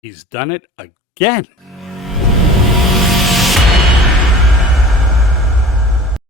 He's done it again.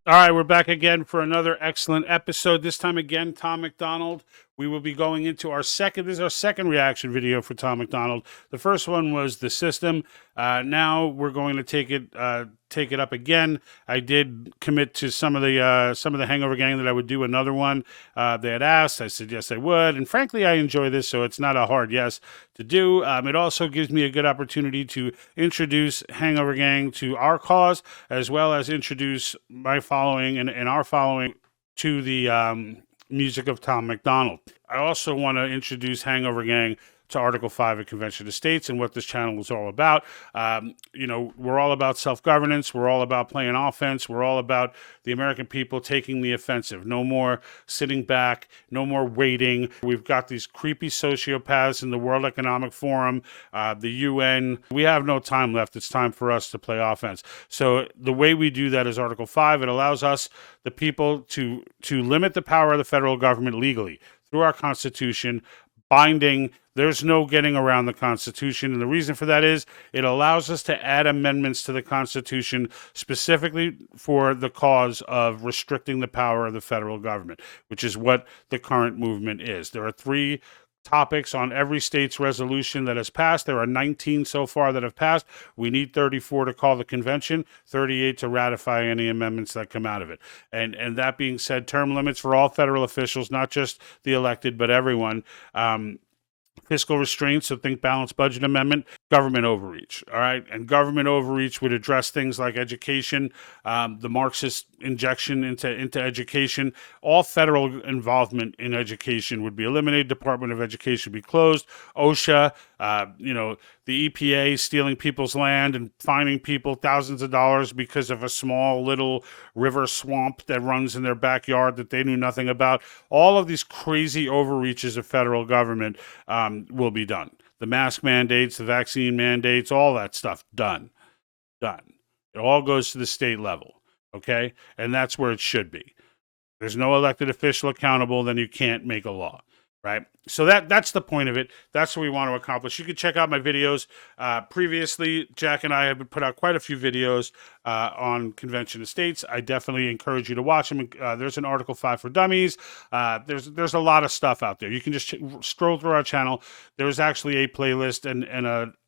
All right, we're back again for another excellent episode. This time again, Tom MacDonald. We will be going into this is our second reaction video for Tom MacDonald. The first one was the system. Now we're going to take it up again. I did commit to some of the Hangover Gang that I would do another one. They had asked. I said yes, I would, and frankly, I enjoy this, so it's not a hard yes to do. It also gives me a good opportunity to introduce Hangover Gang to our cause, as well as introduce my following and our following to the music of Tom MacDonald. I also want to introduce Hangover Gang to Article 5 of Convention of States and what this channel is all about. We're all about self-governance. We're all about playing offense. We're all about the American people taking the offensive. No more sitting back. No more waiting. We've got these creepy sociopaths in the World Economic Forum, the UN. We have no time left. It's time for us to play offense. So the way we do that is Article 5. It allows us, the people, to limit the power of the federal government legally through our Constitution, binding. There's no getting around the Constitution. And the reason for that is it allows us to add amendments to the Constitution specifically for the cause of restricting the power of the federal government, which is what the current movement is. There are 3 topics on every state's resolution that has passed. There are 19 so far that have passed. We need 34 to call the convention, 38 to ratify any amendments that come out of it. And that being said, term limits for all federal officials, not just the elected, but everyone. Fiscal restraints, so think balanced budget amendment, government overreach, all right? And government overreach would address things like education, the Marxist injection into education. All federal involvement in education would be eliminated. Department of Education would be closed. OSHA, the EPA stealing people's land and fining people thousands of dollars because of a small little river swamp that runs in their backyard that they knew nothing about. All of these crazy overreaches of federal government will be done. The mask mandates, the vaccine mandates, all that stuff, done. It all goes to the state level, okay? And that's where it should be. There's no elected official accountable, then you can't make a law. Right. So that's the point of it. That's what we want to accomplish. You can check out my videos. Previously, Jack and I have put out quite a few videos on Convention of States. I definitely encourage you to watch them. There's an Article 5 for Dummies. There's a lot of stuff out there. You can just scroll through our channel. There's actually a playlist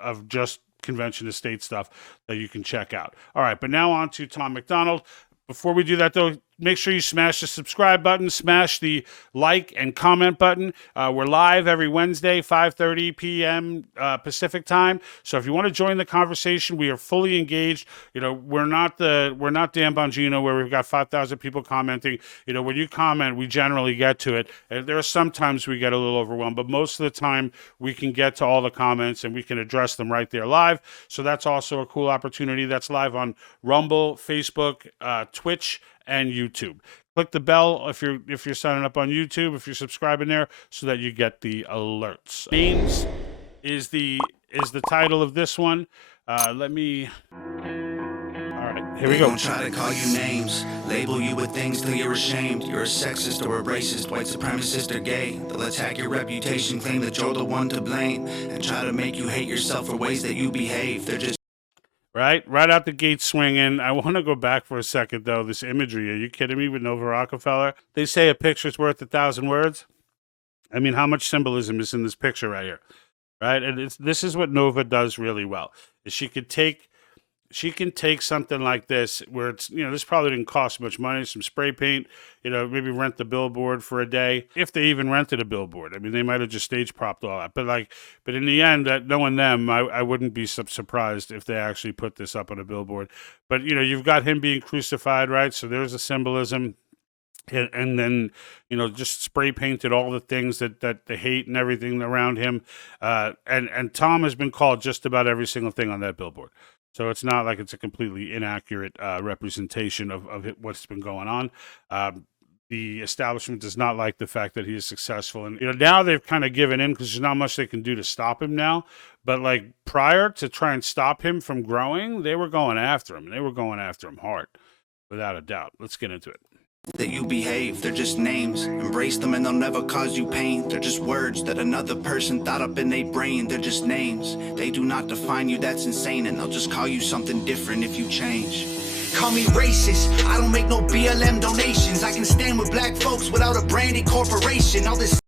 of just Convention of States stuff that you can check out. All right, but now on to Tom MacDonald. Before we do that, though, make sure you smash the subscribe button, smash the like and comment button. We're live every Wednesday, 5:30 p.m. Pacific time. So if you want to join the conversation, we are fully engaged. We're not Dan Bongino where we've got 5,000 people commenting. When you comment, we generally get to it. And there are sometimes we get a little overwhelmed, but most of the time we can get to all the comments and we can address them right there live. So that's also a cool opportunity. That's live on Rumble, Facebook, Twitch, and YouTube. Click the bell if you're signing up on YouTube, if you're subscribing there, so that you get the alerts. Names is the title of this one. Let me. All right, here we go. They gon' try to call you names, label you with things till you're ashamed. You're a sexist or a racist, white supremacist or gay. They'll attack your reputation, claim that you're the one to blame, and try to make you hate yourself for ways that you behave. They're just right out the gate swinging. I want to go back for a second, though. This imagery, are you kidding me, with Nova Rockefeller? They say a picture's worth 1,000 words. I mean, how much symbolism is in this picture right here, right? And this is what Nova does really well, is she can take something like this where it's, this probably didn't cost much money, some spray paint, maybe rent the billboard for a day, if they even rented a billboard. I mean, they might have just stage propped all that, but in the end, knowing them, I wouldn't be surprised if they actually put this up on a billboard. But you've got him being crucified, right? So there's a symbolism. And then, just spray painted all the things that they hate and everything around him. And Tom has been called just about every single thing on that billboard. So it's not like it's a completely inaccurate representation of what's been going on. The establishment does not like the fact that he is successful. And, now they've kind of given in because there's not much they can do to stop him now. But like prior, to try and stop him from growing, they were going after him. And they were going after him hard, without a doubt. Let's get into it. that you behave. They're just names. Embrace them and they'll never cause you pain. They're just words that another person thought up in their brain. They're just names. They do not define you, that's insane. And they'll just call you something different if you change. Call me racist, I don't make no BLM donations. I can stand with black folks without a branded corporation. All this.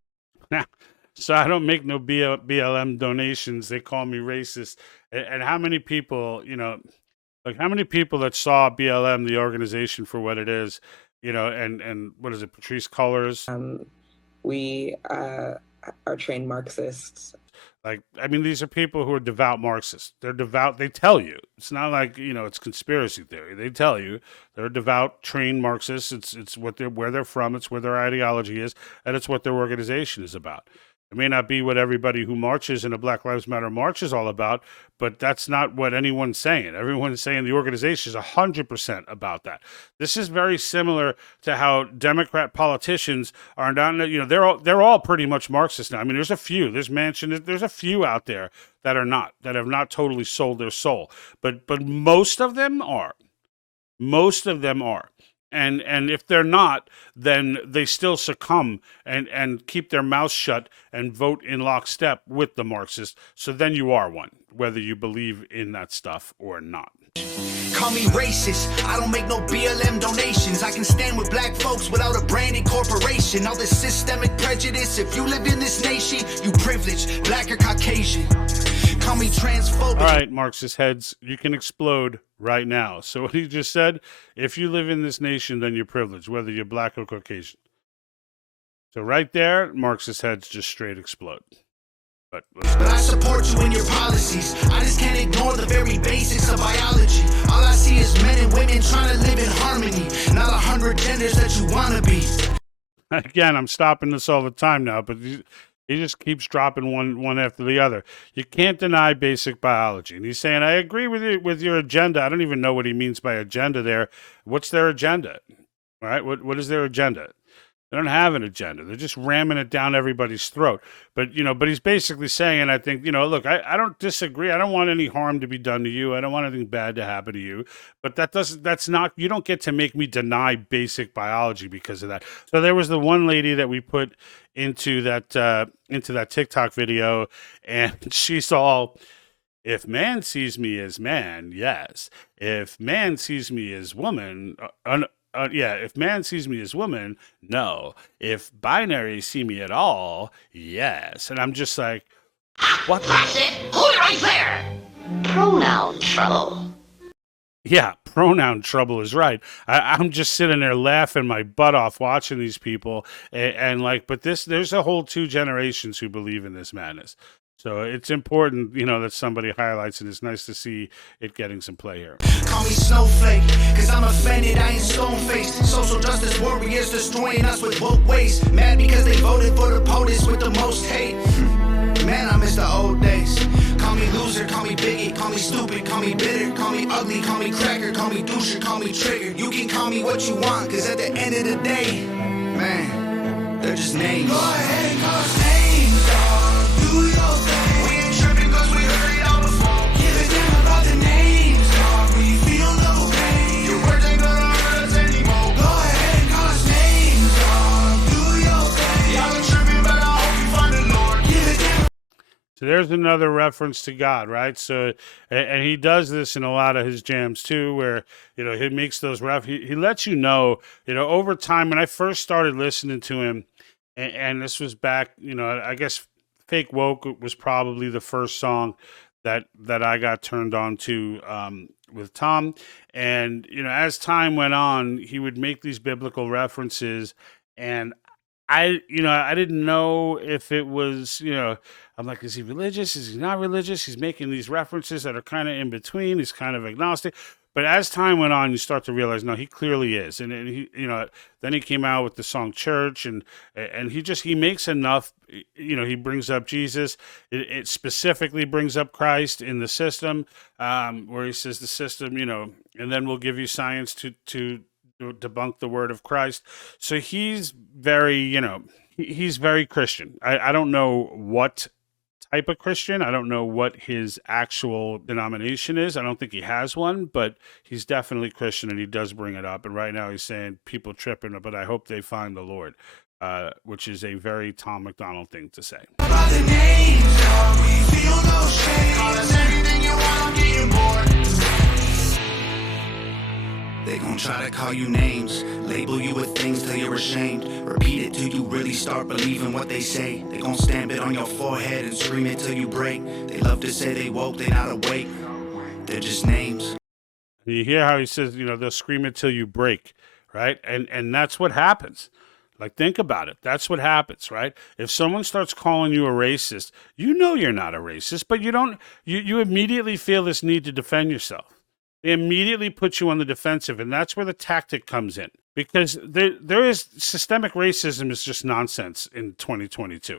So I don't make no BLM donations. They call me racist. And how many people, like how many people that saw BLM, the organization, for what it is, and what is it, Patrice Cullors? We are trained Marxists. Like, I mean, these are people who are devout Marxists. They're devout. They tell you. It's not like, it's conspiracy theory. They tell you they're devout, trained Marxists. It's where they're from. It's where their ideology is, and it's what their organization is about. It may not be what everybody who marches in a Black Lives Matter march is all about, but that's not what anyone's saying. Everyone's saying the organization is 100% about that. This is very similar to how Democrat politicians are not, they're all pretty much Marxist now. I mean, there's a few, there's a few out there that are not, that have not totally sold their soul, but most of them are. Most of them are. And if they're not, then they still succumb and keep their mouths shut and vote in lockstep with the Marxists. So then you are one, whether you believe in that stuff or not. Call me racist, I don't make no BLM donations. I can stand with black folks without a branded corporation. All this systemic prejudice, if you live in this nation, you privileged, black or Caucasian. Call me transphobic. All right, Marxist heads, you can explode right now. So what he just said, if you live in this nation, then you're privileged, whether you're black or Caucasian. So right there, Marxist heads just straight explode. But I support you in your policies. I just can't ignore the very basics of biology. All I see is men and women trying to live in harmony, not 100 genders that you want to be. Again, I'm stopping this all the time now, but he just keeps dropping one after the other. You can't deny basic biology. And he's saying, I agree with your agenda. I don't even know what he means by agenda there. What's their agenda? All right, what is their agenda? They don't have an agenda. They're just ramming it down everybody's throat. But, but he's basically saying, I think, look, I don't disagree. I don't want any harm to be done to you. I don't want anything bad to happen to you. But you don't get to make me deny basic biology because of that. So there was the one lady that we put into that TikTok video, and she's all, if man sees me as man, yes. If man sees me as woman, if man sees me as woman, no. If binary see me at all, yes. And I'm just like, what? That's it. Hold it right there. Pronoun trouble. Yeah, pronoun trouble is right. I'm just sitting there laughing my butt off watching these people, but there's a whole 2 generations who believe in this madness. So it's important, that somebody highlights it. It's nice to see it getting some play here. Call me snowflake, cause I'm offended, I ain't stone-faced. Social justice warriors destroying us with woke ways. Mad because they voted for the POTUS with the most hate. Man, I miss the old days. Call me loser, call me bigot, call me stupid, call me bitter, call me ugly, call me cracker, call me doucher, call me trigger. You can call me what you want, cause at the end of the day, man, they're just names. Go ahead and call us names, dog. Do your thing. We ain't tripping cause we heard it all before. Give a damn about the names, dog. We feel no pain. Your words ain't gonna hurt us anymore. Go ahead and call us names, dog. Do your thing. Y'all are tripping, but I hope you find the Lord. Give a damn. So there's another reference to God, right? So, and he does this in a lot of his jams too, where, he makes those he lets over time. When I first started listening to him, and this was back, I guess Fake Woke was probably the first song that I got turned on to with Tom. And, as time went on, he would make these biblical references, and I didn't know if it was, I'm like, is he religious? Is he not religious? He's making these references that are kind of in between. He's kind of agnostic. But as time went on, you start to realize, no, he clearly is. And he, then he came out with the song Church, and he makes enough, he brings up Jesus. It specifically brings up Christ in the system, where he says the system, and then we'll give you science to debunk the word of Christ. So he's very, he's very Christian. I don't know what type of Christian. I don't know what his actual denomination is. I don't think he has one, but he's definitely Christian, and he does bring it up. And right now he's saying people tripping, but I hope they find the Lord, which is a very Tom MacDonald thing to say. They gon' try to call you names, label you with things till you're ashamed. Repeat it till you really start believing what they say. They gon' stamp it on your forehead and scream it till you break. They love to say they woke, they not awake. They're just names. You hear how he says, you know, they'll scream it till you break, right? And that's what happens. Like, think about it. That's what happens, right? If someone starts calling you a racist, you know you're not a racist, but you immediately feel this need to defend yourself. They immediately put you on the defensive, and that's where the tactic comes in. Because there is systemic racism is just nonsense in 2022.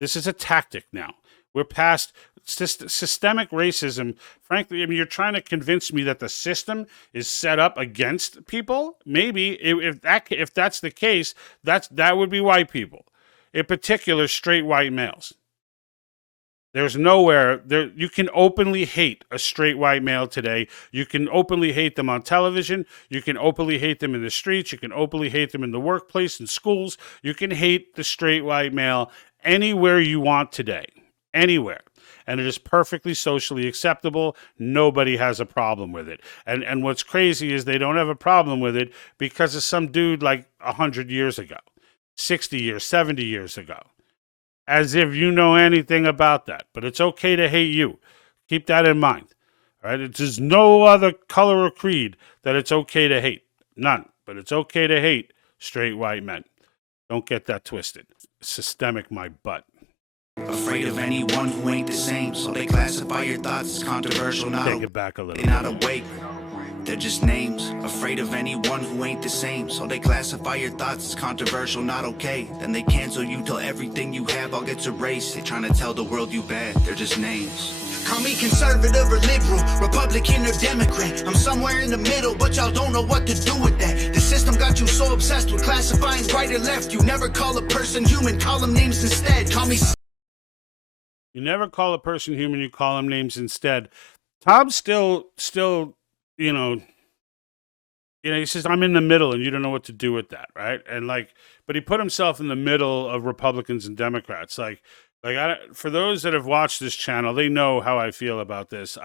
This is a tactic now. We're past systemic racism. Frankly, I mean, you're trying to convince me that the system is set up against people. Maybe if that's the case, that would be white people, in particular straight white males. There's nowhere there you can openly hate a straight white male today. You can openly hate them on television. You can openly hate them in the streets. You can openly hate them in the workplace and schools. You can hate the straight white male anywhere you want today, anywhere. And it is perfectly socially acceptable. Nobody has a problem with it. And what's crazy is they don't have a problem with it because of some dude like 100 years ago, 60 years, 70 years ago. As if you know anything about that. But it's okay to hate you. Keep that in mind. All right? There's no other color or creed that it's okay to hate. None. But it's okay to hate straight white men. Don't get that twisted. Systemic my butt. Afraid of anyone who ain't the same, so they classify your thoughts as controversial. Take it back a little. They're not awake. They're just names. Afraid of anyone who ain't the same, so they classify your thoughts as controversial, not okay. Then they cancel you till everything you have all gets erased. They trying to tell the world you bad. They're just names. Call me conservative or liberal, Republican or Democrat. I'm somewhere in the middle, but y'all don't know what to do with that. The system got you so obsessed with classifying right or left. You never call a person human, call them names instead. Call me. You never call a person human, you call them names instead. Tom's still, you know, he says, I'm in the middle and you don't know what to do with that, right? And but he put himself in the middle of Republicans and Democrats. For those that have watched this channel, they know how I feel about this.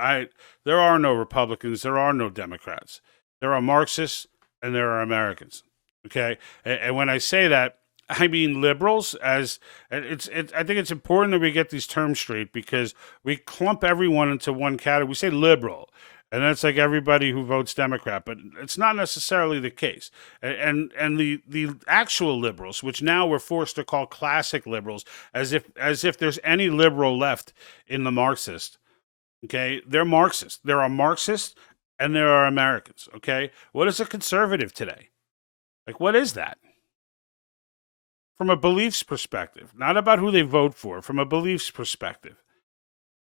There are no Republicans, there are no Democrats. There are Marxists and there are Americans, okay? And when I say that, I mean liberals. I think it's important that we get these terms straight because we clump everyone into one category. We say liberal, and that's like everybody who votes Democrat, but it's not necessarily the case. And the actual liberals, which now we're forced to call classic liberals, as if there's any liberal left in the Marxist. Okay, they're Marxists. There are Marxists and there are Americans. Okay, what is a conservative today? Like, what is that? From a beliefs perspective, not about who they vote for, from a beliefs perspective.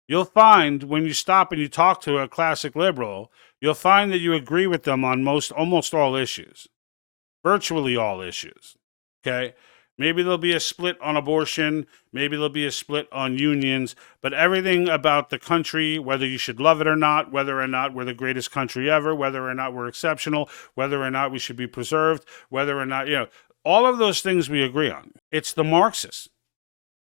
You'll find when you stop and you talk to a classic liberal, you'll find that you agree with them on almost all issues, virtually all issues, okay? Maybe there'll be a split on abortion, maybe there'll be a split on unions, but everything about the country, whether you should love it or not, whether or not we're the greatest country ever, whether or not we're exceptional, whether or not we should be preserved, whether or not, all of those things we agree on. It's the Marxists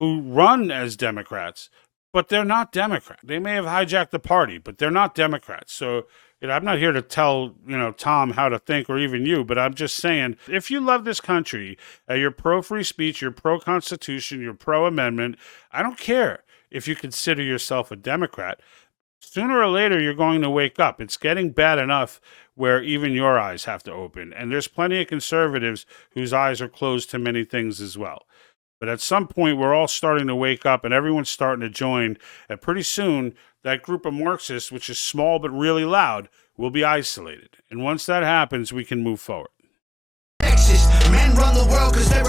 who run as Democrats, but they're not Democrats. They may have hijacked the party, but they're not Democrats. So I'm not here to tell, Tom how to think or even you, but I'm just saying, if you love this country, you're pro-free speech, you're pro-constitution, you're pro-amendment, I don't care if you consider yourself a Democrat. Sooner or later, you're going to wake up. It's getting bad enough where even your eyes have to open. And there's plenty of conservatives whose eyes are closed to many things as well. But at some point, we're all starting to wake up and everyone's starting to join. And pretty soon, that group of Marxists, which is small but really loud, will be isolated. And once that happens, we can move forward. Men run the world because they're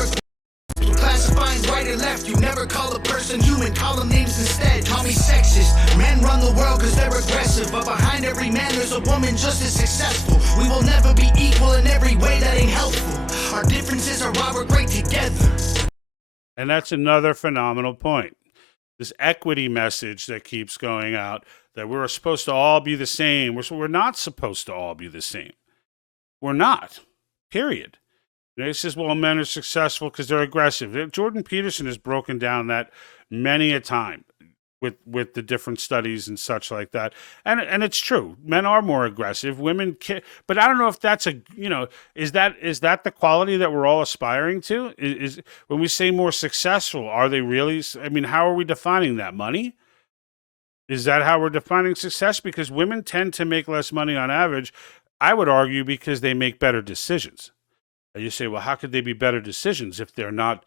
classifying right and left. You never call a person human, call them names instead. Call me sexist. Men run the world because they're aggressive, but behind every man there's a woman just as successful. We will never be equal in every way, that ain't helpful. Our differences are why we're great together. And that's another phenomenal point. this equity message that keeps going out that we're supposed to all be the same. We're not supposed to all be the same. We're not, period. It says, well, men are successful because they're aggressive. Jordan Peterson has broken down that many a time with the different studies and such like that. And it's true. Men are more aggressive. Women can, but I don't know if that's is that the quality that we're all aspiring to? Is when we say more successful, are they really? I mean, how are we defining that? Money? Is that how we're defining success? Because women tend to make less money on average. I would argue because they make better decisions. And you say, well, how could they be better decisions if they're not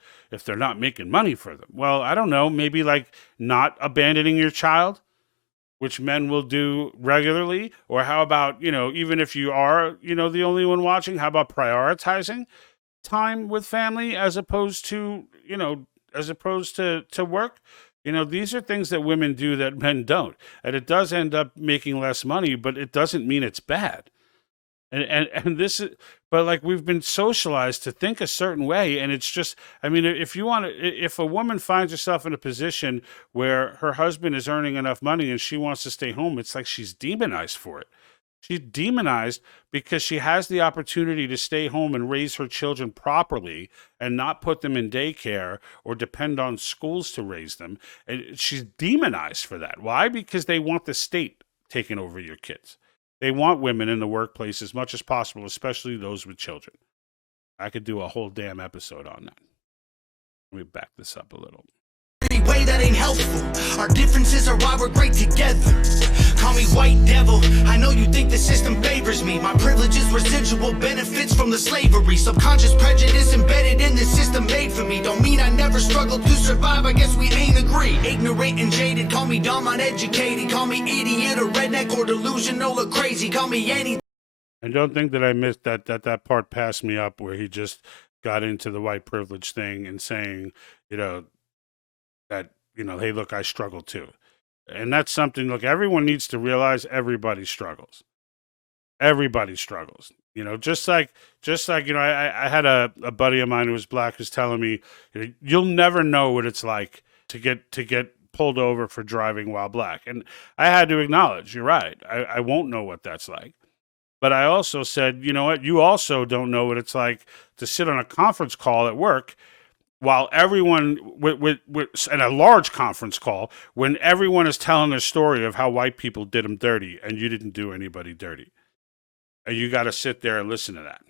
making money for them? Well, I don't know. Maybe like not abandoning your child, which men will do regularly. Or how about, even if you are, the only one watching, how about prioritizing time with family as opposed to work? These are things that women do that men don't. And it does end up making less money, but it doesn't mean it's bad. And this is, but like we've been socialized to think a certain way, and it's just, I mean, if a woman finds herself in a position where her husband is earning enough money and she wants to stay home, it's like she's demonized for it. She's demonized because she has the opportunity to stay home and raise her children properly and not put them in daycare or depend on schools to raise them. And she's demonized for that. Why? Because they want the state taking over your kids. They want women in the workplace as much as possible, especially those with children. I could do a whole damn episode on that. Let me back this up a little. Way that ain't helpful. Our differences are why we're great together. Call me white devil. I know you think the system favors me. My privileges, residual benefits from the slavery. Subconscious prejudice embedded in the system made for me. Don't mean I never struggled to survive. I guess we ain't agree. Ignorant and jaded. Call me dumb, uneducated. Call me idiot or redneck or delusional or crazy. Call me anything. And don't think that I missed that part passed me up where he just got into the white privilege thing and saying, that, hey, look, I struggle too. And that's something, look, everyone needs to realize everybody struggles. Everybody struggles. Just like, I had a buddy of mine who was black who's telling me, you'll never know what it's like to get pulled over for driving while black. And I had to acknowledge, you're right. I won't know what that's like. But I also said, you know what? You also don't know what it's like to sit on a conference call at work while everyone with in a large conference call when everyone is telling their story of how white people did them dirty and you didn't do anybody dirty. And you got to sit there and listen to that.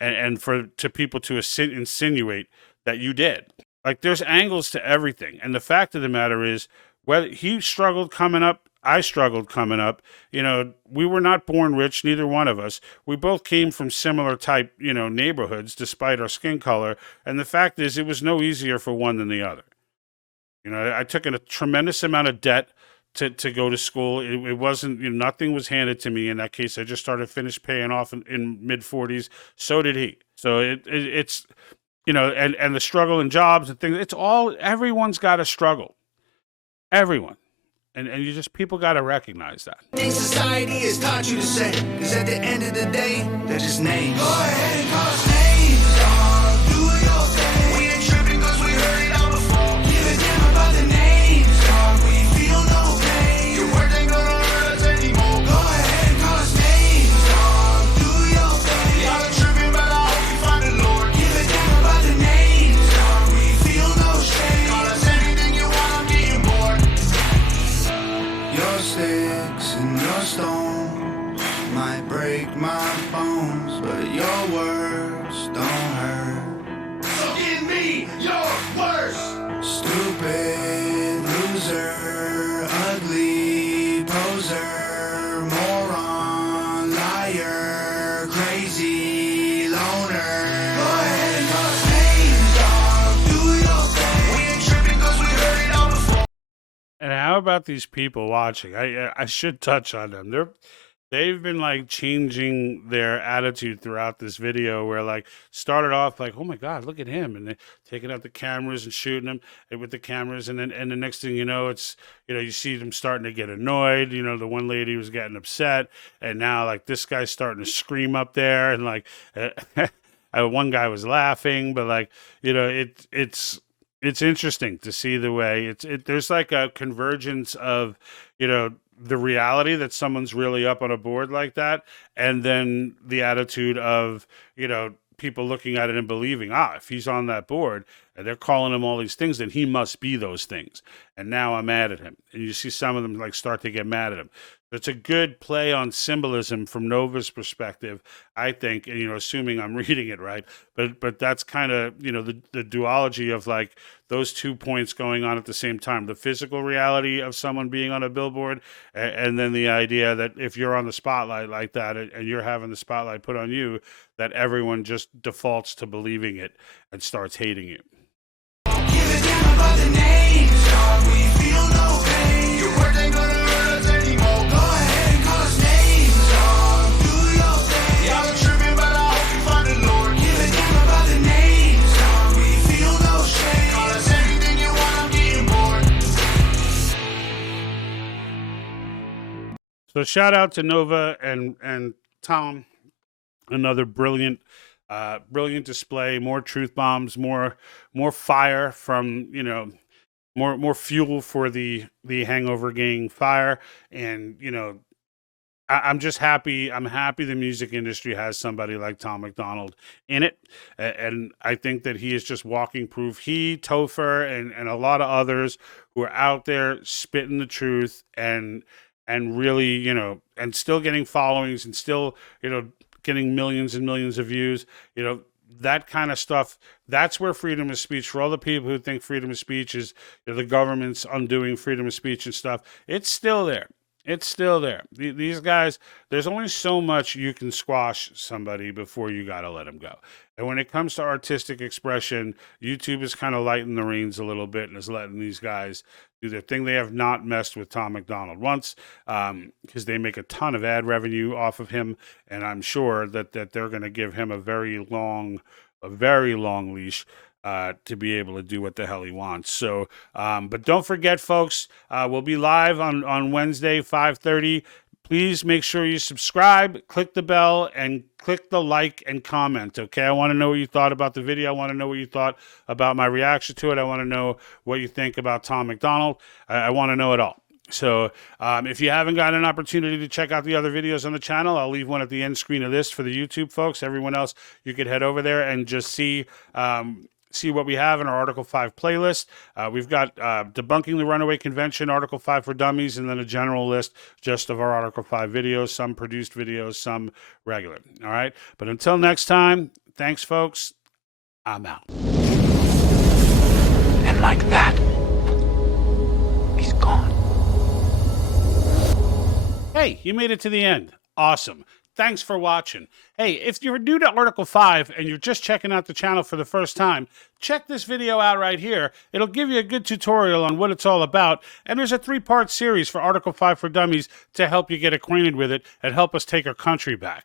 And to people to insinuate that you did. Like there's angles to everything. And the fact of the matter is, whether he struggled coming up, I struggled coming up. We were not born rich, neither one of us. We both came from similar type, neighborhoods despite our skin color. And the fact is, it was no easier for one than the other. I took in a tremendous amount of debt to go to school. It wasn't, nothing was handed to me in that case. I just finished paying off in mid 40s. So did he. So it's, and the struggle in jobs and things, everyone's got to struggle. Everyone. And people got to recognize that. Society has taught you to say, because at the end of the day, they're just names. Go ahead and call us names, dog. Do your thing. We ain't tripping because we heard it all before. Give a damn about the names, dog. We feel no pain. Your word ain't gonna hurt us anymore. Go ahead and call us names, dog. Do your thing. Y'all are tripping, but I hope you find the Lord. Give a damn about the names, dog. We feel no shame. Call us anything you want, I'm getting bored. Your sticks and your stones might break my bones, but your words don't hurt. So give me your worst. Stupid loser, ugly poser, moron, liar, crazy loner. Go ahead and call us names, dog. Do your thing. We ain't tripping 'cause we heard it all before. And how about these people watching? I should touch on them. They've been like changing their attitude throughout this video where like started off like, oh my God, look at him. And they're taking out the cameras and shooting them with the cameras. And then the next thing you know, it's, you see them starting to get annoyed. The one lady was getting upset. And now like this guy's starting to scream up there. And like one guy was laughing, but like, it's It's interesting to see the way there's like a convergence of, the reality that someone's really up on a board like that, and then the attitude of, people looking at it and believing, if he's on that board and they're calling him all these things, then he must be those things. And now I'm mad at him. And you see some of them like start to get mad at him. It's a good play on symbolism from Nova's perspective, I think, and, assuming I'm reading it right. But that's kind of, the duology of like those 2 points going on at the same time, the physical reality of someone being on a billboard, and then the idea that if you're on the spotlight like that and you're having the spotlight put on you, that everyone just defaults to believing it and starts hating you. So shout out to Nova and Tom, another brilliant display, more truth bombs, more fire from, more fuel for the Hangover Gang fire. And, I'm just happy. I'm happy the music industry has somebody like Tom MacDonald in it. And I think that he is just walking proof. He, Topher, and a lot of others who are out there spitting the truth and really, and still getting followings and still, getting millions and millions of views, that kind of stuff. That's where freedom of speech, for all the people who think freedom of speech is, the government's undoing freedom of speech and stuff, it's still there. It's still there. These guys, there's only so much you can squash somebody before you got to let them go. And when it comes to artistic expression, YouTube is kind of lighting the reins a little bit and is letting these guys do their thing. They have not messed with Tom MacDonald once, because they make a ton of ad revenue off of him. And I'm sure that they're going to give him a very long leash to be able to do what the hell he wants. So, but don't forget, folks, we'll be live on Wednesday, 5:30. Please make sure you subscribe, click the bell, and click the like and comment, okay? I want to know what you thought about the video. I want to know what you thought about my reaction to it. I want to know what you think about Tom MacDonald. I want to know it all. So if you haven't got an opportunity to check out the other videos on the channel, I'll leave one at the end screen of this for the YouTube folks. Everyone else, you could head over there and just see what we have in our Article 5 playlist. We've got Debunking the Runaway Convention, Article 5 for Dummies, and then a general list just of our Article 5 videos, some produced videos, some regular. All right? But until next time, thanks, folks. I'm out. And like that, he's gone. Hey, you made it to the end. Awesome. Thanks for watching. Hey, if you're new to Article 5 and you're just checking out the channel for the first time, check this video out right here. It'll give you a good tutorial on what it's all about. And there's a 3-part series for Article 5 for Dummies to help you get acquainted with it and help us take our country back.